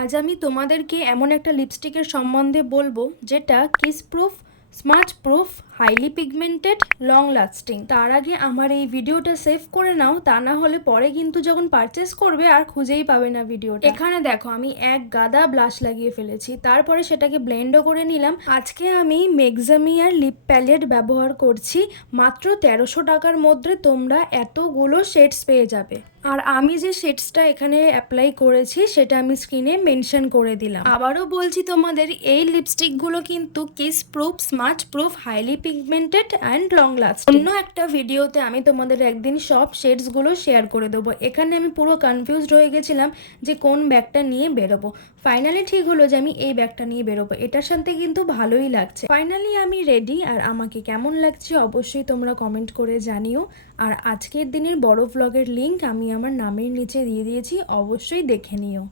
আজ আমি তোমাদেরকে এমন একটা লিপস্টিকের সম্বন্ধে বলবো যেটা kiss proof, smudge proof, highly pigmented, long lasting. তার আগে আমার এই ভিডিওটা সেভ করে নাও, তা না হলে পরে কিন্তু যখন পারচেস করবে আর খুঁজেই পাবে না ভিডিওটা। এখানে দেখো আমি এক গাদা ব্লাশ লাগিয়ে ফেলেছি, তারপরে সেটাকে ব্লেন্ডও করে নিলাম। আজকে আমি মেগজামিয়ার লিপ প্যালেট ব্যবহার করছি। মাত্র 1300 টাকার মধ্যে তোমরা এতগুলো শেডস পেয়ে যাবে। আর আমি যে শেডসটা এখানে অ্যাপ্লাই করেছি সেটা আমি স্ক্রিনে মেনশন করে দিলাম। আবারও বলছি তোমাদের, এই লিপস্টিকগুলো কিন্তু kiss proof, smudge proof, highly pigmented and long lasting. অন্য একটা ভিডিওতে আমি তোমাদের একদিন সব শেডসগুলো শেয়ার করে দেবো। এখানে আমি পুরো কনফিউজড হয়ে গেছিলাম যে কোন ব্যাগটা নিয়ে বেরোবো। ফাইনালি ঠিক হলো যে আমি এই ব্যাগটা নিয়ে বেরোবো। এটার সাথে কিন্তু ভালোই লাগছে। ফাইনালি আমি রেডি। আর আমাকে কেমন লাগছে অবশ্যই তোমরা কমেন্ট করে জানিও। আর আজকের দিনের বড় ভ্লগের লিঙ্ক আমি আমার নামের নিচে দিয়ে দিয়েছি, অবশ্যই দেখে নিও।